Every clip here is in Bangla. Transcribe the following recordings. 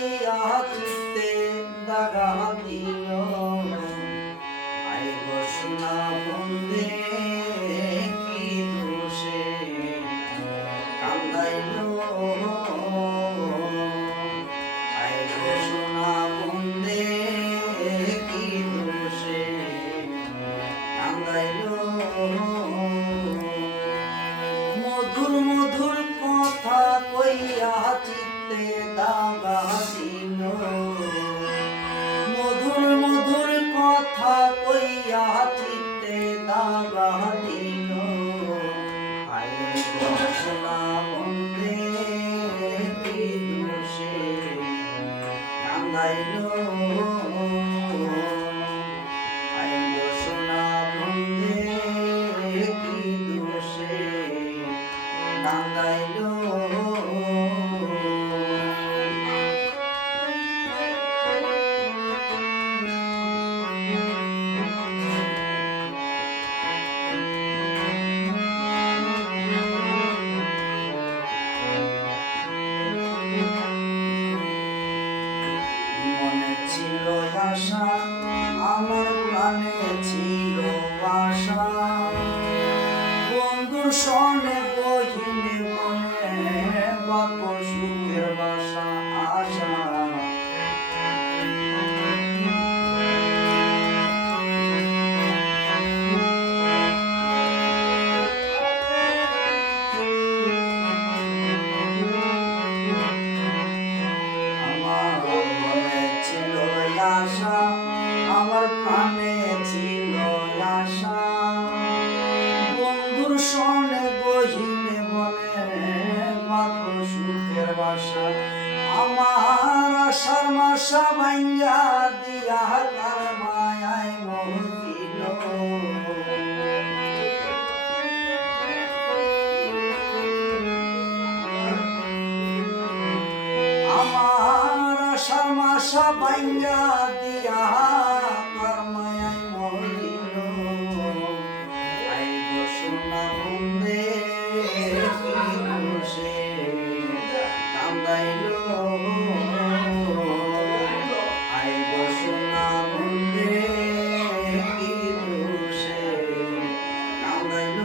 কইয়া চিত্তে দাগা দিল আইব সোনা বন্দে কি দোষে কান্দাইল আইব সোনা বন্দে কি দোষে কান্দাইল মধুর মধুর কথা কইয়া চিত্তে দাগা দিল মধুর মধুর কথা কইয়া চিত্তে দাগা দিল আইব সোনা বন্দে কি দোষে কান্দাইল আইব সোনা বন্দে কি দোষে কান্দাইল মনে ছিল আশা আমার প্রাণে ছিল আশা বন্ধুর সনে বহিনে বনে বাপ সুখের বাসা আশা আশা আমার প্রাণে ছিল আশা বন্ধুর সনে বহিনে বনে মাত্র সুখের বাসা আমার আশার মাসা ভাঙ্গা দিয়া কার মায়ায় মোহ দিল আমার আশার মাসা ভাঙ্গা দিয়া কার মায়ায় মোহ দিল আইব সোনা বন্দে কি দোষে কান্দাইল আইব সোনা বন্দে কি দোষে কান্দাইল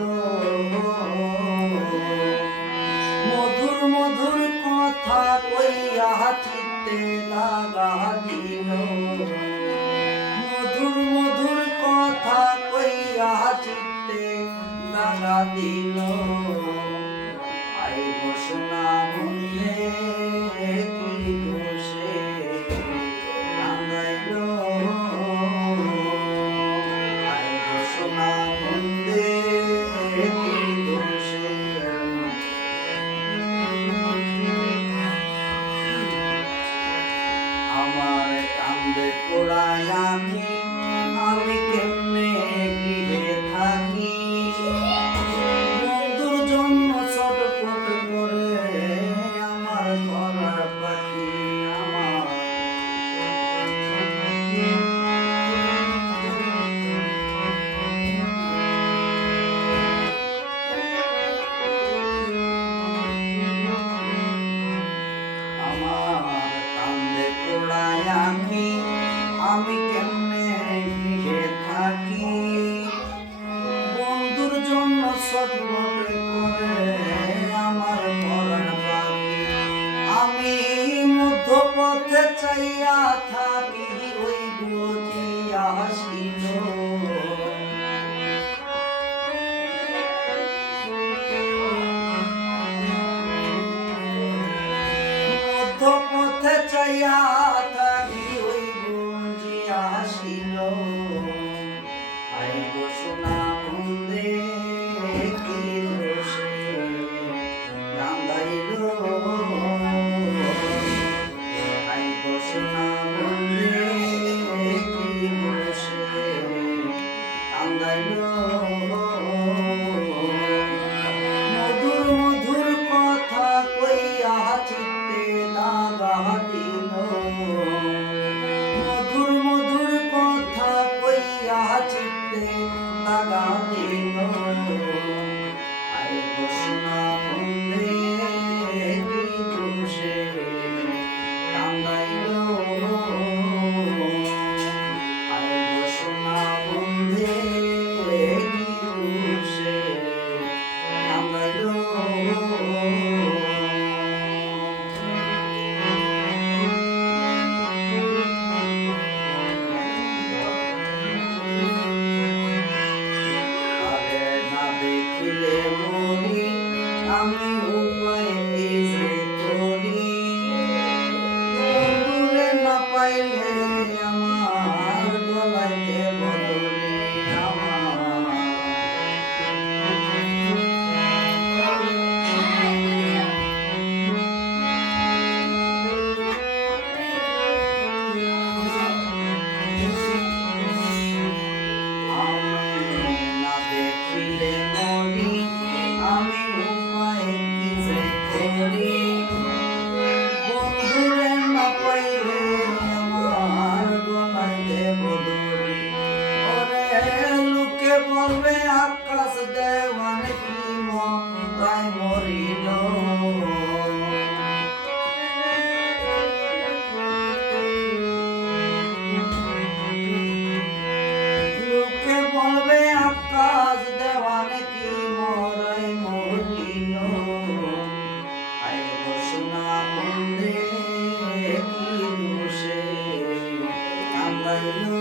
মধুর মধুর কথা কইয়া চিত্তে দাগা দিল মধুর মধুর কথা কইয়া চিত্তে দাগা দিল আইব সোনা বন্দে কি দোষে কান্দাইল আইব সোনা বন্দে কি দোষে আমার কান্দে পোড়ায় আমি কেমনে গৃহে থাকি বন্ধুর জন্য ছটফট করে আমার ঘর পাখি আমার কান্দে পোড়ায় আমি কেমনে গৃহে থাকি বন্ধুর জন্য ছটফট করে আমার পরাণ পাখি আমি মধ্যপথে চাইয়া থাকি ওই বুঝিয়া আসিল মধ্যপথে চাইয়া থাকি ওই বুঝিয়া আসিল আইব সোনা বন্দে কি দোষে কান্দাইল আইব সোনা বন্দে কি দোষে কান্দাইল মধুর মধুর কথা কইয়া চিত্তে দাগা দিল মধুর মধুর কথা কইয়া চিত্তে বদরি ওরে লোকে বলবে আকাশ দেওয়ান কি মরাই মরিল লোকে বলবে আকাশ দেওয়ান কি মরাই মরিল আয় ঘোষণা মন্দে কি দোষে কান্দাইল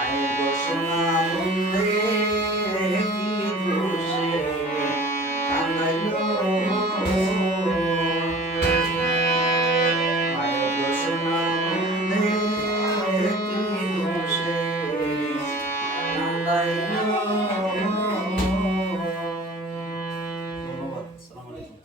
আয় ঘোষণা মন্দে কি দোষে কান্দাইল আয় ঘোষণা মন্দে কি দোষে কান্দাইল